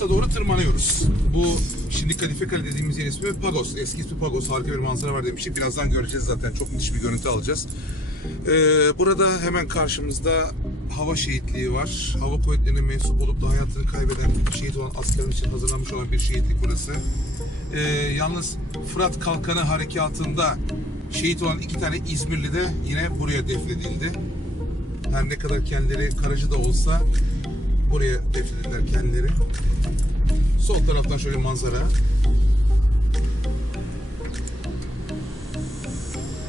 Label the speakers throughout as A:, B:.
A: Pagos'a doğru tırmanıyoruz. Bu şimdi Kadife Kale dediğimiz yer ismi Pagos. Eski ismi Pagos. Harika bir manzara var demiştik. Birazdan göreceğiz zaten. Çok müthiş bir görüntü alacağız. Ee, burada hemen karşımızda hava şehitliği var. Hava kuvvetlerine mensup olup da hayatını kaybeden şehit olan askerler için hazırlanmış olan bir şehitlik burası. Ee, yalnız Fırat Kalkanı Harekatı'nda şehit olan iki tane İzmirli de yine buraya defnedildi. Her ne kadar kendileri Karacı da olsa buraya defnedildiler kendileri. Sol taraftan şöyle manzara.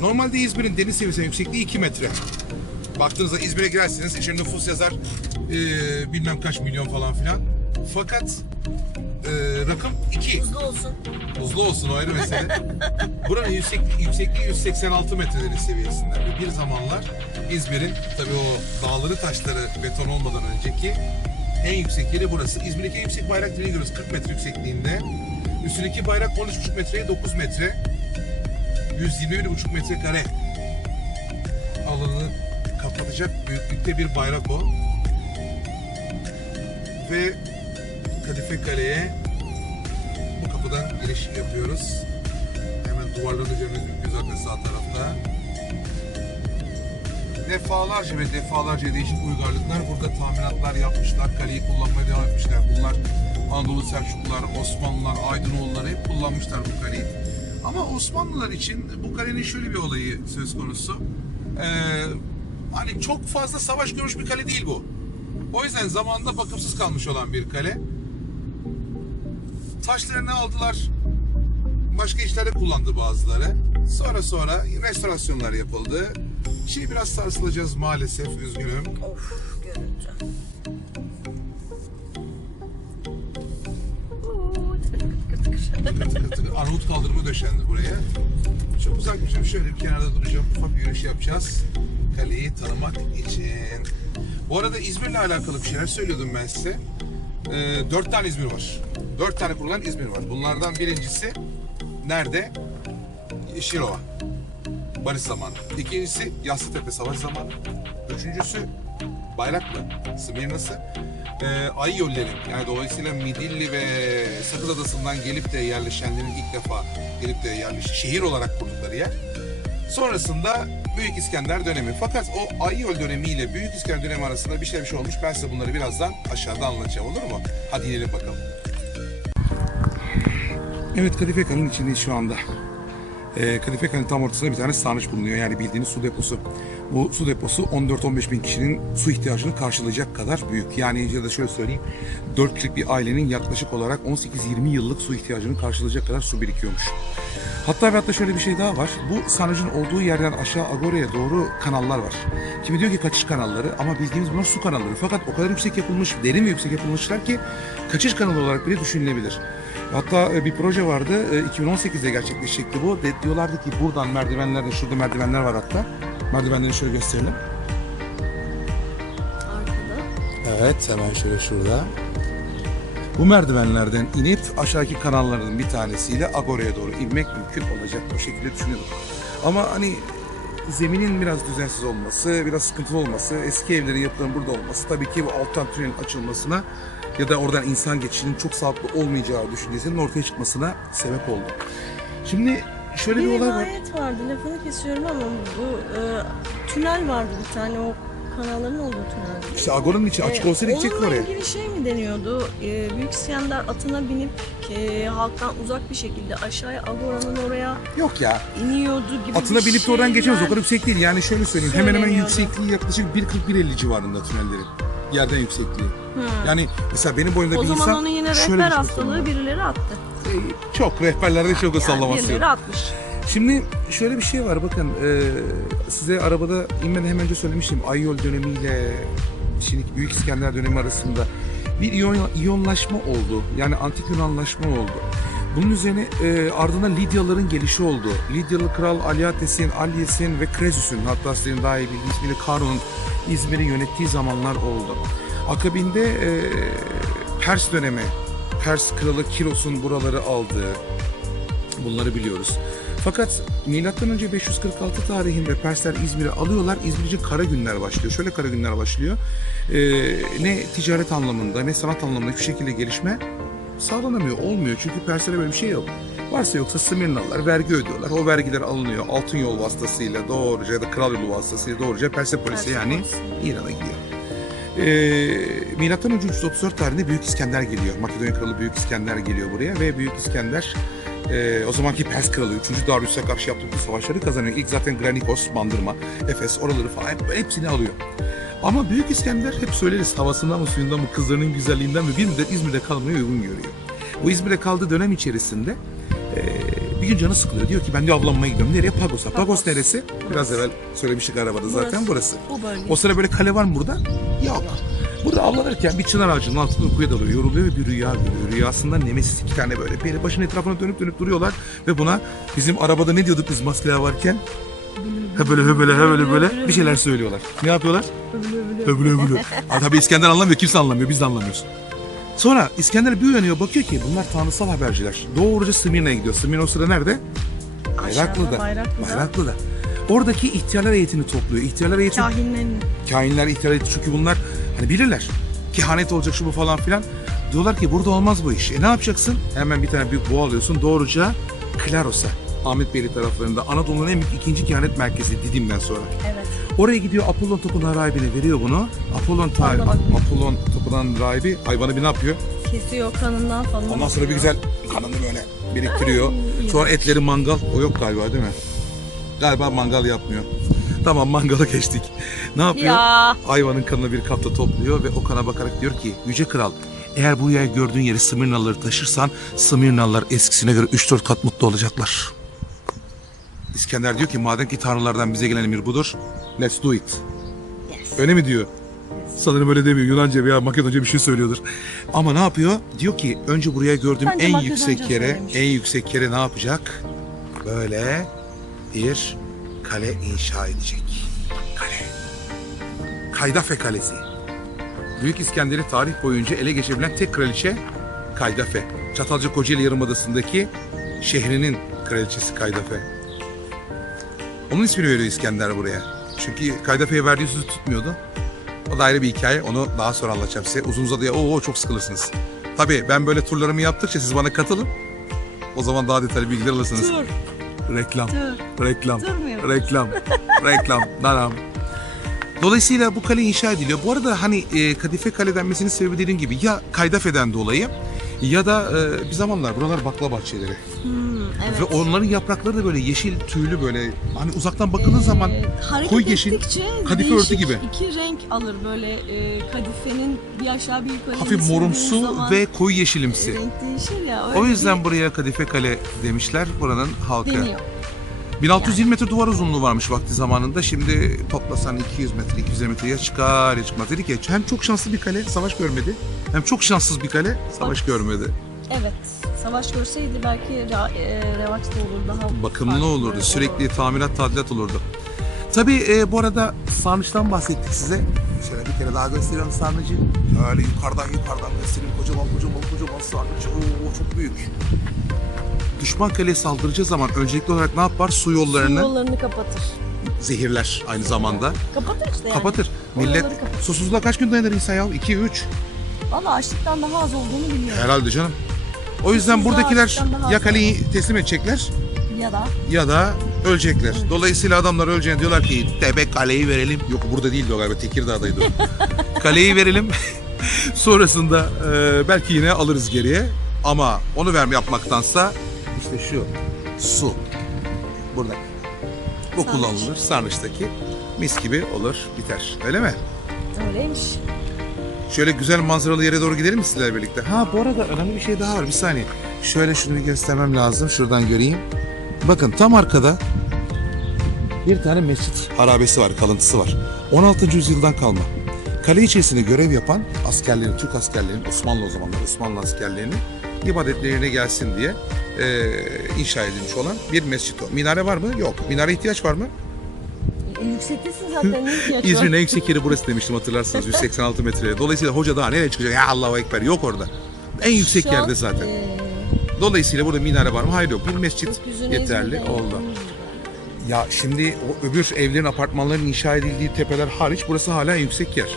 A: Normalde İzmir'in deniz seviyesi yüksekliği 2 metre. Baktığınızda İzmir'e girersiniz, içinde nüfus yazar eee, bilmem kaç milyon falan filan. Fakat eee, rakım 2.
B: Hızlı olsun.
A: Buzlu olsun o ayrı mesele. Buranın yüksek, yüksekliği 186 metre deniz seviyesinden. Ve bir zamanlar İzmir'in tabii o dağları taşları beton olmadan önceki en yüksek yeri burası. İzmir'deki en yüksek bayrak direği görüyoruz 40 metre yüksekliğinde. Üstündeki bayrak 13,5 metreye 9 metre. 121,5 metre kare alanını kapatacak büyüklükte bir bayrak o. Ve Kadife Kale'ye bu kapıdan giriş yapıyoruz. Hemen duvarların üzerine gözüküyor zaten sağ tarafta. Defalarca ve defalarca değişik uygarlıklar burada tahminatlar yapmışlar. Kaleyi kullanmaya devam etmişler. Bunlar Anadolu Selçuklular, Osmanlılar, Aydınoğulları hep kullanmışlar bu kaleyi. Ama Osmanlılar için bu kalenin şöyle bir olayı söz konusu. Ee, hani çok fazla savaş görmüş bir kale değil bu. O yüzden zamanında bakımsız kalmış olan bir kale taşlarını aldılar. Başka işlerde kullandı bazıları. Sonra sonra restorasyonlar yapıldı. Şimdi biraz sarsılacağız maalesef üzgünüm.
B: Of tıkır
A: Arnavut kaldırımı döşendi buraya. Çok uzak bir şey. Şöyle bir kenarda duracağım. Ufak bir yürüyüş yapacağız. Kaleyi tanımak için. Bu arada İzmir'le alakalı bir şeyler söylüyordum ben size. Ee, dört tane İzmir var. Dört tane kurulan İzmir var. Bunlardan birincisi nerede? Şirova. Barış zamanı. İkincisi Yassıtepe Savaş zamanı. Üçüncüsü Bayraklı, Smirnası. Ee, Ay yolları yani dolayısıyla Midilli ve Sakız Adası'ndan gelip de yerleşenlerin ilk defa gelip de yerleş şehir olarak kurdukları yer. Sonrasında Büyük İskender dönemi. Fakat o Ayyol dönemi ile Büyük İskender dönemi arasında bir şey bir şey olmuş. Ben size bunları birazdan aşağıda anlatacağım olur mu? Hadi inelim bakalım. Evet Kadife Kanı'nın içindeyiz şu anda. Ee, Kadife Kanı tam ortasında bir tane sarnıç bulunuyor. Yani bildiğiniz su deposu. Bu su deposu 14-15 bin kişinin su ihtiyacını karşılayacak kadar büyük. Yani ya da şöyle söyleyeyim 4 kişilik bir ailenin yaklaşık olarak 18-20 yıllık su ihtiyacını karşılayacak kadar su birikiyormuş. Hatta ve hatta şöyle bir şey daha var. Bu sarnıcın olduğu yerden aşağı Agora'ya doğru kanallar var. Kimi diyor ki kaçış kanalları ama bildiğimiz bunlar su kanalları. Fakat o kadar yüksek yapılmış, derin ve yüksek yapılmışlar ki kaçış kanalı olarak bile düşünülebilir. Hatta e, bir proje vardı. e, 2018'de gerçekleşecekti bu. De, diyorlardı ki buradan merdivenlerden, şurada merdivenler var hatta. Merdivenleri şöyle gösterelim.
B: Arkada.
A: Evet, hemen şöyle şurada. Bu merdivenlerden inip aşağıdaki kanalların bir tanesiyle Agora'ya doğru inmek mümkün olacak. O şekilde düşünüyorum. Ama hani zeminin biraz düzensiz olması, biraz sıkıntılı olması, eski evlerin yapıların burada olması tabii ki bu alttan tünelin açılmasına ya da oradan insan geçişinin çok sağlıklı olmayacağı düşüncesinin ortaya çıkmasına sebep oldu. Şimdi şöyle bir,
B: Bir
A: olay var.
B: rivayet vardı lafını kesiyorum ama bu e, tünel vardı bir tane o kanalların olduğu tünel.
A: İşte Agora'nın içi açık
B: E,
A: olsaydı gidecektik
B: Onunla
A: oraya.
B: ilgili şey mi deniyordu? E, Büyük İskender atına binip e, halktan uzak bir şekilde aşağıya Agora'nın oraya
A: Yok ya.
B: iniyordu gibi
A: Atına
B: bir
A: binip de oradan geçemez. O kadar yüksek değil. Yani şöyle söyleyeyim. Hemen hemen
B: Söyleniyordu.
A: yüksekliği yaklaşık 1.40-1.50 civarında tünellerin. Yerden yüksekliği. Yani mesela benim boyumda
B: O
A: bir
B: zaman
A: insan
B: onu yine
A: şöyle
B: rehber
A: düşmüş
B: hastalığı birileri attı.
A: Ee, Çok rehberlerde çok o
B: Yani
A: sallaması yok.
B: birileri atmış.
A: Şimdi şöyle bir şey var bakın e, size arabada inmeden hemen önce söylemiştim Ayyol dönemiyle şimdiki Büyük İskender dönemi arasında bir iyon, iyonlaşma oldu. Yani antik Yunanlaşma oldu. Bunun üzerine e, ardından Lidyalıların gelişi oldu. Lidyalı kral Aliates'in, Alyes'in ve Krezüs'ün hatta sizin daha iyi bildiğiniz ismiyle Karon'un İzmir'i yönettiği zamanlar oldu. Akabinde e, Pers dönemi, Pers kralı Kiros'un buraları aldığı, Bunları biliyoruz. Fakat önce 546 tarihinde Persler İzmir'i alıyorlar. İzmir için kara günler başlıyor. Şöyle kara günler başlıyor. Ee, ne ticaret anlamında ne sanat anlamında hiçbir şekilde gelişme sağlanamıyor, olmuyor. Çünkü Perslere böyle bir şey yok. Varsa yoksa Smyrnalılar vergi ödüyorlar. O vergiler alınıyor altın yol vasıtasıyla doğruca ya da kral yolu vasıtasıyla doğruca Persepolis'e yani İran'a gidiyor. Ee, Milattan önce 334 tarihinde Büyük İskender geliyor. Makedonya Kralı Büyük İskender geliyor buraya ve Büyük İskender e, o zamanki Pers Kralı 3. Darius'a karşı yaptığı savaşları kazanıyor. İlk zaten Granikos, Bandırma, Efes oraları falan hep, hepsini alıyor. Ama Büyük İskender hep söyleriz havasından mı suyundan mı kızlarının güzelliğinden mi bir müddet İzmir'de kalmayı uygun görüyor. Bu İzmir'de kaldığı dönem içerisinde e, bir gün canı sıkılıyor. Diyor ki ben de avlanmaya gidiyorum. Nereye? Pagos'a. Pagos
B: Pagos.
A: neresi? Biraz evvel söylemiştik arabada zaten burası.
B: Bu bölge.
A: O sıra böyle kale var mı burada? Yok. Burada avlanırken bir çınar ağacının altında uykuya dalıyor, yoruluyor ve bir rüya görüyor. Rüyasında Nemesis iki tane böyle peri başın etrafına dönüp dönüp duruyorlar ve buna bizim arabada ne diyorduk biz maskeler varken? Höbele höbele höbele böyle bir şeyler söylüyorlar. Ne yapıyorlar? Höbele. Aa, tabii İskender anlamıyor, kimse anlamıyor, biz de anlamıyoruz. Sonra İskender bir uyanıyor, bakıyor ki bunlar tanrısal haberciler. Doğruca Smyrna'ya gidiyor. Smyrna o sıra nerede? Bayraklı'da.
B: Bayraklı'da.
A: Bayraklı'da. Oradaki ihtiyarlar heyetini topluyor. İhtiyarlar heyeti
B: Kahinlerin
A: kainler ihtiyar etti çünkü bunlar hani bilirler. Kehanet olacak şu bu falan filan. Diyorlar ki burada olmaz bu iş. E ne yapacaksın? Hemen bir tane büyük boğa alıyorsun doğruca Klaros'a. Ahmet Beyli taraflarında Anadolu'nun en büyük ikinci kehanet merkezi Didim'den sonra.
B: evet.
A: Oraya gidiyor Apollon Tapınağı rahibine veriyor bunu. Apollon, ta-. Apollon Tapınağı'nın rahibi hayvanı bir ne yapıyor?
B: Kesiyor kanından falan.
A: Ondan sonra bir güzel kanını böyle biriktiriyor. Sonra etleri mangal. O yok galiba değil mi? Galiba mangal yapmıyor. Tamam mangala geçtik. Ne yapıyor?
B: Ya.
A: Hayvanın kanını bir kapta topluyor ve o kana bakarak diyor ki Yüce Kral eğer bu yay gördüğün yeri Smyrnalıları taşırsan Smyrnalılar eskisine göre 3-4 kat mutlu olacaklar. İskender diyor ki madem ki tanrılardan bize gelen emir budur let's do it.
B: Yes.
A: Öyle mi diyor? Sanırım öyle demiyor. Yunanca veya Makedonca bir şey söylüyordur. Ama ne yapıyor? Diyor ki önce buraya gördüğüm
B: Bence
A: en
B: Makedonca
A: yüksek yere,
B: söylemiş.
A: en yüksek yere ne yapacak? Böyle bir kale inşa edecek. Kale. Kaydafe Kalesi. Büyük İskender'i tarih boyunca ele geçirebilen tek kraliçe Kaydafe. Çatalca Kocaeli Yarımadası'ndaki şehrinin kraliçesi Kaydafe. Onun ismini veriyor İskender buraya. Çünkü Kaydafe'ye verdiği sözü tutmuyordu. O da ayrı bir hikaye. Onu daha sonra anlatacağım size. Uzun uzadıya oo çok sıkılırsınız. Tabii ben böyle turlarımı yaptıkça siz bana katılın. O zaman daha detaylı bilgiler alırsınız.
B: Tur.
A: Reklam.
B: Tur.
A: Reklam.
B: Tur mu?
A: Reklam. Reklam. Nanam. Dolayısıyla bu kale inşa ediliyor. Bu arada hani e, Kadife Kale denmesinin sebebi dediğim gibi ya Kaydafe'den dolayı ya da e, bir zamanlar buralar bakla bahçeleri.
B: Hmm, evet.
A: Ve onların yaprakları da böyle yeşil tüylü böyle hani uzaktan bakıldığı zaman
B: Ee, hareket
A: koyu yeşil, kadife örtü gibi.
B: iki renk alır böyle e, kadifenin bir aşağı bir yukarı
A: hafif morumsu
B: zaman
A: ve koyu yeşilimsi.
B: renk değişir ya.
A: O yüzden
B: bir
A: buraya Kadife Kale demişler buranın halkı.
B: deniyor.
A: 1620 metre duvar uzunluğu varmış vakti zamanında. Şimdi toplasan 200 metre, 250 metreye çıkar ya çıkmaz. Dedik ya hem çok şanslı bir kale savaş görmedi. Hem çok şanssız bir kale savaş
B: Bak.
A: görmedi.
B: Evet. Savaş görseydi belki ra- e, revaçta olur daha
A: Bakımlı olurdu.
B: olur.
A: Sürekli tamirat, tadilat olurdu. Tabii e, bu arada sarnıçtan bahsettik size. Şöyle bir kere daha gösteriyorum sarnıcı. Öyle yukarıdan yukarıdan göstereyim. Kocaman kocaman kocaman sarnıcı. Oo, çok büyük. Düşman kaleye saldıracağı zaman öncelikli olarak ne yapar? Su
B: Su
A: yollarını
B: yollarını kapatır.
A: zehirler aynı zamanda.
B: Kapatır işte yani.
A: Kapatır.
B: O
A: Millet
B: kapatır.
A: susuzluğa kaç gün dayanır insan ya? 2-3.
B: Valla açlıktan daha az olduğunu biliyorum.
A: Herhalde canım. O yüzden
B: Susuzluğa
A: buradakiler
B: açlıktan daha
A: ya
B: az.
A: kaleyi teslim edecekler
B: Ya da
A: ya da ölecekler. Dolayısıyla adamlar öleceğine diyorlar ki Tebe kaleyi verelim. Yok burada değil diyor galiba Tekirdağ'daydı o. kaleyi verelim. Sonrasında e, belki yine alırız geriye. Ama onu verme yapmaktansa işte şu su. Burada. Bu
B: Sarnıç.
A: kullanılır. Sarnıçtaki mis gibi olur biter. Öyle mi?
B: öyleymiş.
A: Şöyle güzel manzaralı yere doğru gidelim mi sizlerle birlikte? Ha bu arada önemli bir şey daha var. Bir saniye. Şöyle şunu bir göstermem lazım. Şuradan göreyim. Bakın tam arkada bir tane mescit harabesi var, kalıntısı var. 16. yüzyıldan kalma. Kale içerisinde görev yapan askerlerin, Türk askerlerinin, Osmanlı o zamanlar Osmanlı askerlerinin ibadetlerine gelsin diye eee, inşa edilmiş olan bir mescit o. Minare var mı? Yok. Minare ihtiyaç var mı?
B: E, yüksektesin zaten ne ihtiyaç var?
A: İzmir'in en yüksek yeri burası demiştim hatırlarsanız 186 metre. Dolayısıyla hoca daha nereye çıkacak? Ya Allahu Ekber yok orada. En yüksek
B: Şu an,
A: yerde zaten.
B: e,
A: Dolayısıyla burada minare var mı? Hayır yok. Bir mescit yeterli
B: İzmir'de
A: oldu. Ya şimdi o öbür evlerin, apartmanların inşa edildiği tepeler hariç burası hala en yüksek yer.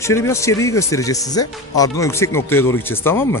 A: Şöyle biraz çevreyi göstereceğiz size. Ardından yüksek noktaya doğru gideceğiz tamam mı?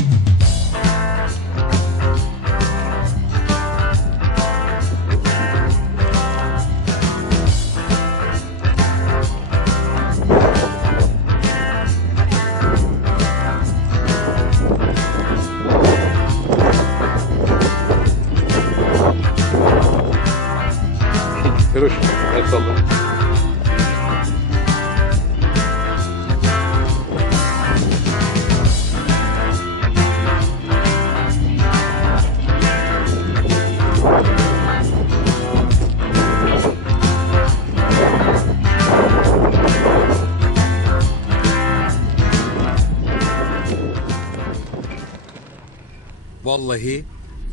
A: Vallahi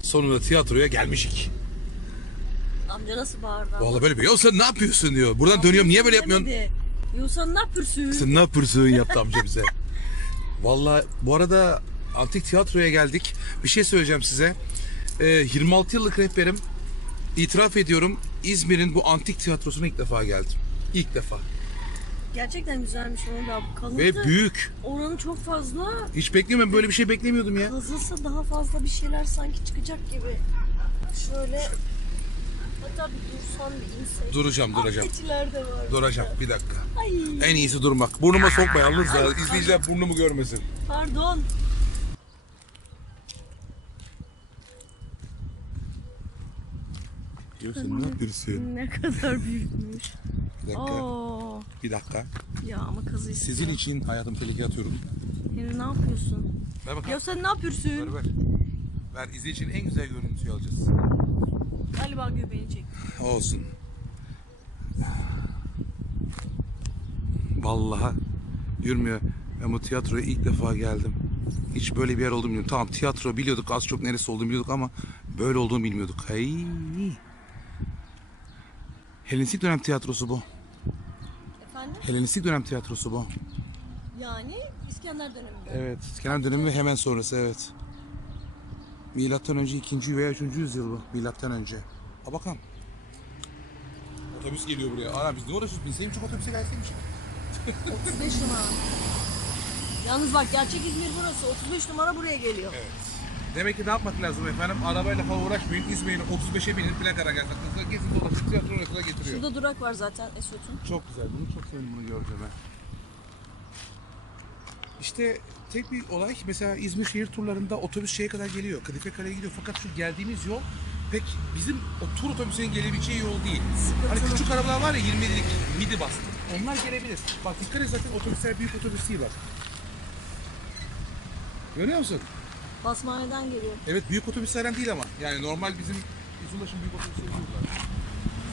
A: sonunda tiyatroya gelmişik.
B: Amca nasıl bağırdı? ama?
A: Vallahi böyle bir ya sen ne yapıyorsun diyor. Buradan dönüyorum niye böyle yapmıyorsun?
B: Demedi. Yosan ne yapıyorsun?
A: Sen ne yapıyorsun yaptı amca bize. Vallahi bu arada antik tiyatroya geldik. Bir şey söyleyeceğim size. Ee, 26 yıllık rehberim. İtiraf ediyorum İzmir'in bu antik tiyatrosuna ilk defa geldim. İlk defa.
B: Gerçekten güzelmiş onu da. Kalıntı
A: Ve büyük.
B: oranı çok fazla.
A: Hiç beklemiyorum böyle bir şey beklemiyordum ya.
B: Kazılsa daha fazla bir şeyler sanki çıkacak gibi. Şöyle hatta bir dursan bir insek.
A: Duracağım duracağım.
B: Keçiler de var.
A: Duracağım bir dakika.
B: Ay
A: En iyisi durmak. Burnuma sokma yalnız ya. İzleyiciler burnumu görmesin.
B: pardon.
A: Diyorsun ne yapıyorsun?
B: Ne kadar büyükmüş.
A: Bir dakika.
B: Oo.
A: Bir dakika.
B: Ya ama kazı istiyor.
A: Sizin için hayatım tehlikeye atıyorum.
B: Henry ne yapıyorsun?
A: Ver bakalım.
B: Ya sen ne yapıyorsun?
A: Ver ver. Ver izleyicinin en güzel görüntüsü alacağız.
B: Galiba göbeğini çek.
A: Olsun. Vallahi yürümüyor. Ben bu tiyatroya ilk defa geldim. Hiç böyle bir yer olduğunu bilmiyordum. Tamam tiyatro biliyorduk az çok neresi olduğunu biliyorduk ama böyle olduğunu bilmiyorduk. Hey. Helenistik dönem tiyatrosu bu.
B: Efendim?
A: Helenistik dönem tiyatrosu bu.
B: Yani İskender döneminde.
A: Evet. İskender dönemi ve hemen sonrası evet. Milattan önce 2. veya 3. yüzyıl bu. Milattan önce. Ha bakalım. Otobüs geliyor buraya. Ana biz ne uğraşıyoruz? Binseyim çok otobüse gelseymiş.
B: 35 numara. Yalnız bak gerçek İzmir burası. 35 numara buraya geliyor.
A: Evet. Demek ki ne yapmak lazım efendim? Arabayla falan uğraşmayın. İzmir'in 35'e binin plakara gelsin. Kızlar gezin dolaşıp tiyatronun kadar getiriyor.
B: Şurada durak var zaten Esot'un.
A: Çok güzel. Bunu çok sevindim bunu göreceğim ben. İşte tek bir olay mesela İzmir şehir turlarında otobüs şeye kadar geliyor. Kadife Kale'ye gidiyor. Fakat şu geldiğimiz yol pek bizim o tur otobüsünün gelebileceği yol değil. Hani küçük arabalar var ya 20'lik midi bastı. Onlar gelebilir. Bak dikkat et zaten otobüsler büyük otobüs değil bak. Görüyor musun?
B: Basmaneden geliyor.
A: Evet büyük otobüslerden değil ama. Yani normal bizim biz ulaşım büyük otobüsleri değil.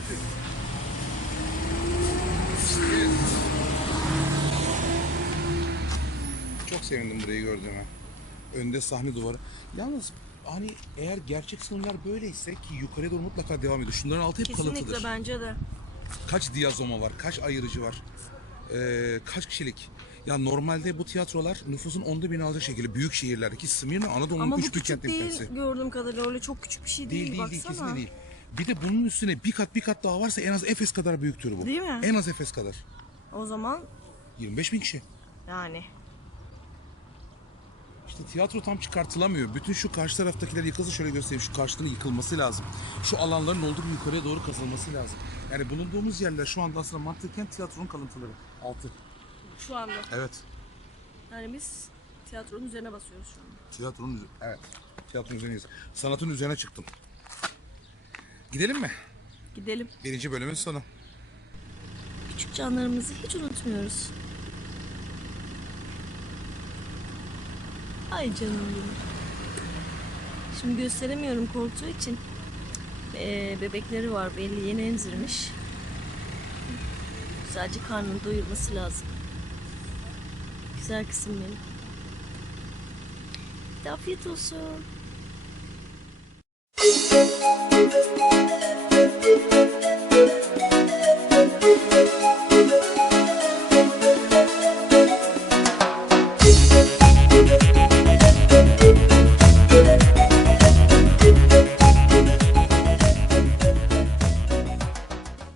A: Evet. Çok sevindim burayı gördüğüme. Önde sahne duvarı. Yalnız hani eğer gerçek sınırlar böyleyse ki yukarıya doğru mutlaka devam ediyor. Şunların altı hep
B: Kesinlikle
A: kalıntıdır.
B: bence de.
A: Kaç diyazoma var, kaç ayırıcı var, ee, kaç kişilik. Ya normalde bu tiyatrolar nüfusun onda birini alacak şekilde büyük şehirlerdeki Smirna Anadolu'nun
B: Ama bu
A: üç
B: küçük değil gördüğüm kadarıyla öyle çok küçük bir şey değil,
A: Değil değil değil
B: baksana.
A: kesinlikle değil. Bir de bunun üstüne bir kat bir kat daha varsa en az Efes kadar büyüktür bu.
B: Değil mi?
A: En az Efes kadar.
B: O zaman
A: 25 bin kişi.
B: yani
A: İşte tiyatro tam çıkartılamıyor. Bütün şu karşı taraftakiler yıkılsa şöyle göstereyim. Şu karşının yıkılması lazım. Şu alanların olduğu yukarıya doğru kazılması lazım. Yani bulunduğumuz yerler şu anda aslında mantıken tiyatronun kalıntıları. Altı.
B: Şu anda.
A: Evet.
B: Yani biz tiyatronun üzerine basıyoruz şu anda.
A: Tiyatronun üzerine. Evet. Tiyatronun üzerindeyiz. Sanatın üzerine çıktım. Gidelim mi?
B: Gidelim.
A: Birinci bölümün sonu.
B: Küçük canlarımızı hiç unutmuyoruz. Ay canım benim. Şimdi gösteremiyorum korktuğu için. Ee, bebekleri var belli yeni emzirmiş. Sadece karnını doyurması lazım. Güzel kızım benim. Hadi Afiyet olsun.